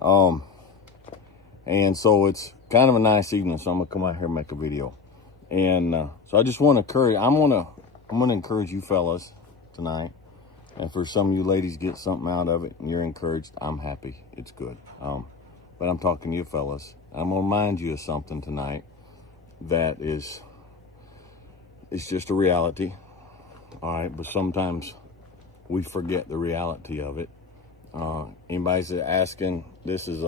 And so it's kind of a nice evening, so I'm gonna come out here and make a video. And so I just want to encourage. I'm gonna encourage you fellas tonight. And for some of you ladies get something out of it and you're encouraged, I'm happy. It's good. But I'm talking to you fellas. I'm gonna remind you of something tonight that is, it's just a reality. All right, but sometimes we forget the reality of it. Anybody's asking, this is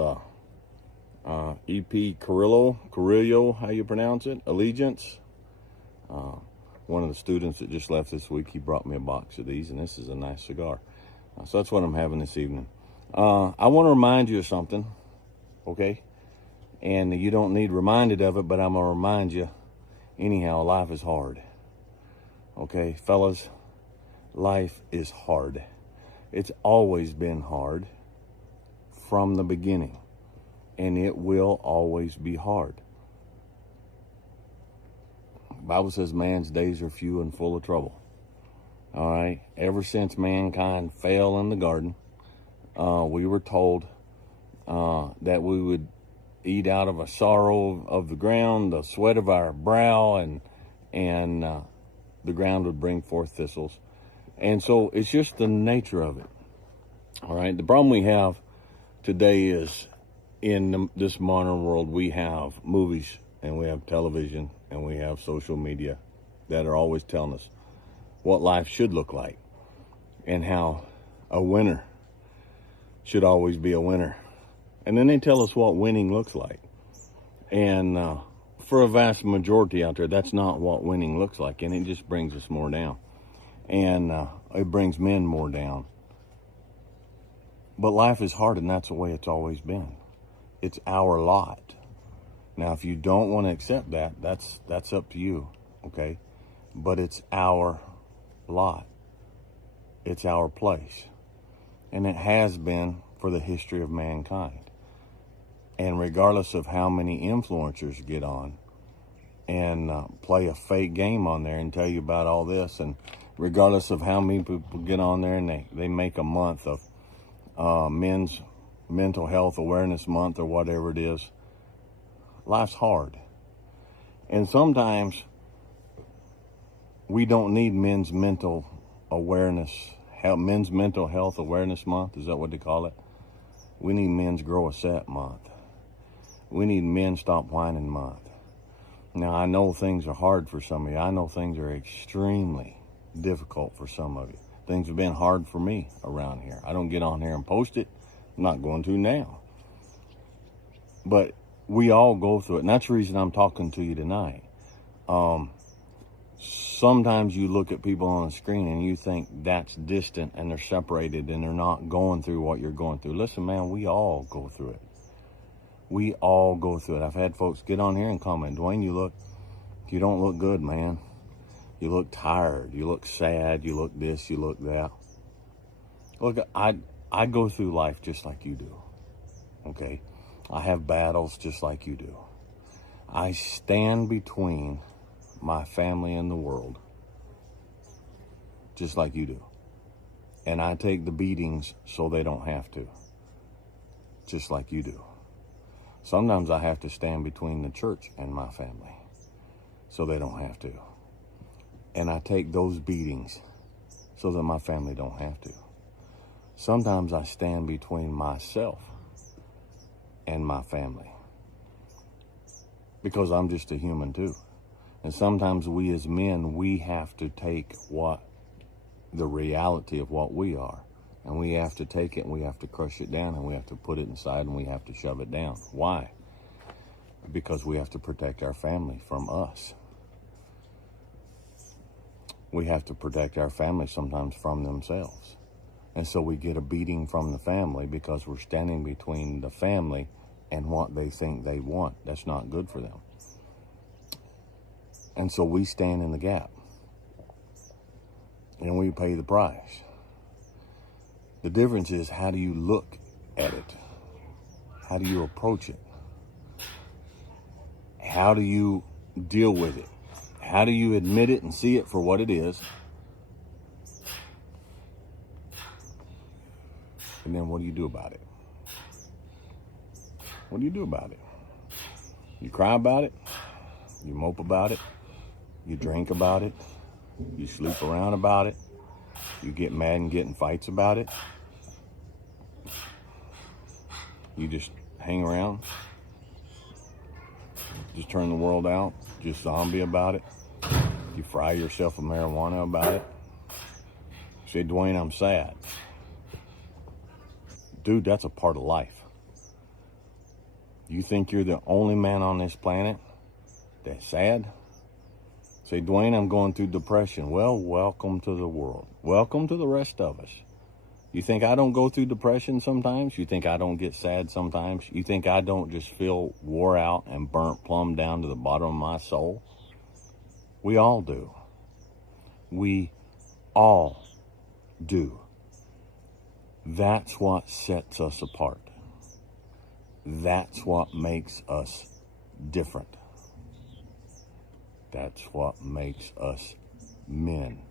EP Carrillo, how you pronounce it? Allegiance. One of the students that just left this week, he brought me a box of these, and this is a nice cigar. So that's what I'm having this evening. I want to remind you of something, okay? And you don't need reminded of it, but I'm going to remind you anyhow. Life is hard. Okay, fellas, life is hard. It's always been hard from the beginning, and it will always be hard. The Bible says man's days are few and full of trouble. All right, ever since mankind fell in the garden, we were told that we would eat out of a sorrow of the ground, the sweat of our brow, and the ground would bring forth thistles. And so it's just the nature of it. All right, the problem we have today is in this modern world, we have movies and we have television and we have social media that are always telling us what life should look like and how a winner should always be a winner. And then they tell us what winning looks like. And for a vast majority out there, that's not what winning looks like. And it just brings us more down. And it brings men more down. But life is hard, and that's the way it's always been. It's our lot. Now, if you don't want to accept that, that's up to you, okay? But it's our lot. It's our place. And it has been for the history of mankind. And regardless of how many influencers get on and play a fake game on there and tell you about all this, and regardless of how many people get on there and they make a month of Men's Mental Health Awareness Month or whatever it is, life's hard. And sometimes we don't need Men's Mental Health Awareness Month. Is that what they call it? We need Men's Grow a Set Month. We need Men Stop Whining Month. Now, I know things are hard for some of you. I know things are extremely difficult for some of you. Things have been hard for me around here. I don't get on here and post it. I'm not going to now. But we all go through it, and that's the reason I'm talking to you tonight. Sometimes you look at people on the screen and you think that's distant and they're separated and they're not going through what you're going through. Listen, man, we all go through it. We all go through it. I've had folks get on here and comment, Dwayne, you don't look good, man. You look tired. You look sad. You look this. You look that. Look, I go through life just like you do. Okay? I have battles just like you do. I stand between my family and the world just like you do. And I take the beatings so they don't have to, just like you do. Sometimes I have to stand between the church and my family so they don't have to. And I take those beatings so that my family don't have to. Sometimes I stand between myself and my family because I'm just a human too. And sometimes we as men, we have to take the reality of what we are, and we have to take it and we have to crush it down and we have to put it inside and we have to shove it down. Why? Because we have to protect our family from us. We have to protect our family sometimes from themselves. And so we get a beating from the family because we're standing between the family and what they think they want. That's not good for them. And so we stand in the gap. And we pay the price. The difference is, how do you look at it? How do you approach it? How do you deal with it? How do you admit it and see it for what it is? And then what do you do about it? What do you do about it? You cry about it. You mope about it. You drink about it. You sleep around about it. You get mad and get in fights about it. You just hang around. Just turn the world out. Just zombie about it. You fry yourself with marijuana about it. Say, Dwayne, I'm sad. Dude, that's a part of life. You think you're the only man on this planet that's sad? Say, Dwayne, I'm going through depression. Well, welcome to the world. Welcome to the rest of us. You think I don't go through depression sometimes? You think I don't get sad sometimes? You think I don't just feel wore out and burnt plumb down to the bottom of my soul? We all do. We all do. That's what sets us apart. That's what makes us different. That's what makes us men.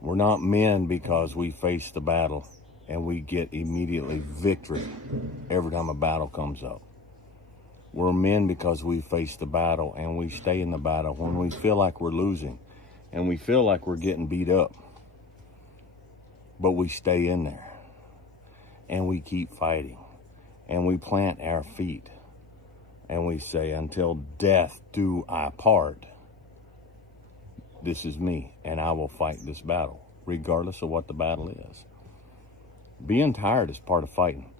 We're not men because we face the battle and we get immediately victory every time a battle comes up. We're men because we face the battle and we stay in the battle when we feel like we're losing and we feel like we're getting beat up. But we stay in there and we keep fighting and we plant our feet and we say, until death do I part. This is me, and I will fight this battle, regardless of what the battle is. Being tired is part of fighting.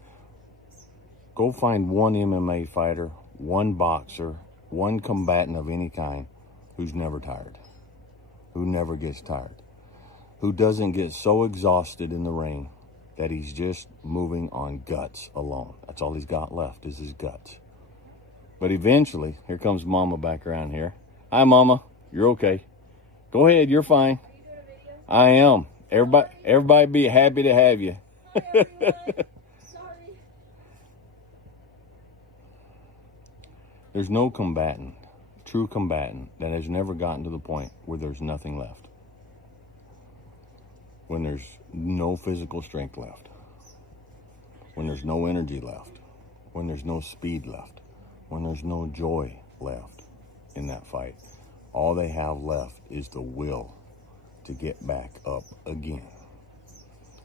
Go find one MMA fighter, one boxer, one combatant of any kind who's never tired, who never gets tired, who doesn't get so exhausted in the ring that he's just moving on guts alone. That's all he's got left is his guts. But eventually, here comes Mama back around here. Hi, Mama. You're okay. Go ahead, you're fine. Are you doing a video? I am. Everybody be happy to have you. Sorry. There's no combatant, true combatant, that has never gotten to the point where there's nothing left. When there's no physical strength left. When there's no energy left. When there's no speed left. When there's no joy left in that fight. All they have left is the will to get back up again.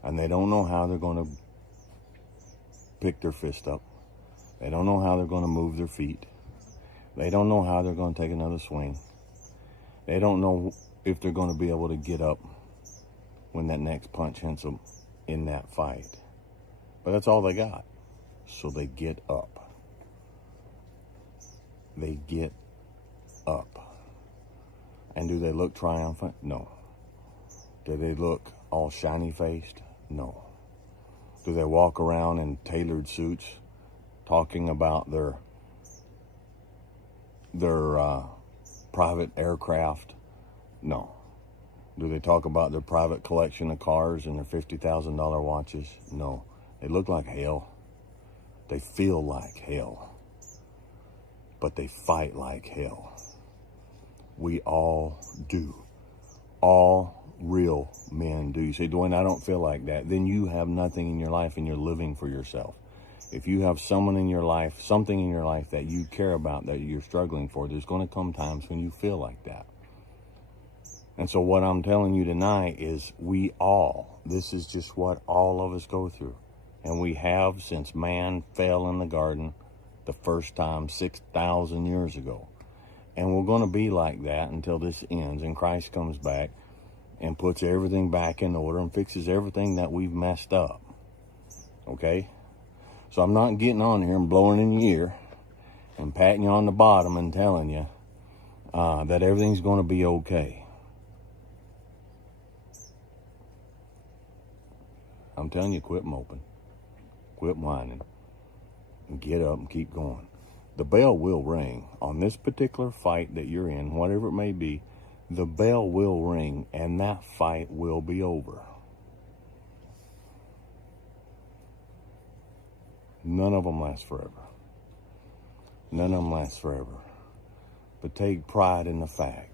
And they don't know how they're going to pick their fist up. They don't know how they're going to move their feet. They don't know how they're going to take another swing. They don't know if they're going to be able to get up when that next punch hits them in that fight. But that's all they got. So they get up. They get up. And do they look triumphant? No. Do they look all shiny-faced? No. Do they walk around in tailored suits talking about their private aircraft? No. Do they talk about their private collection of cars and their $50,000 watches? No. They look like hell. They feel like hell. But they fight like hell. We all do. All real men do. You say, Dwayne, I don't feel like that. Then you have nothing in your life and you're living for yourself. If you have someone in your life, something in your life that you care about, that you're struggling for, there's going to come times when you feel like that. And so what I'm telling you tonight is this is just what all of us go through. And we have since man fell in the garden the first time 6,000 years ago. And we're going to be like that until this ends and Christ comes back and puts everything back in order and fixes everything that we've messed up. Okay? So I'm not getting on here and blowing in your ear and patting you on the bottom and telling you that everything's going to be okay. I'm telling you, quit moping. Quit whining. And get up and keep going. The bell will ring on this particular fight that you're in, whatever it may be. The bell will ring and that fight will be over. None of them last forever. None of them last forever. But take pride in the fact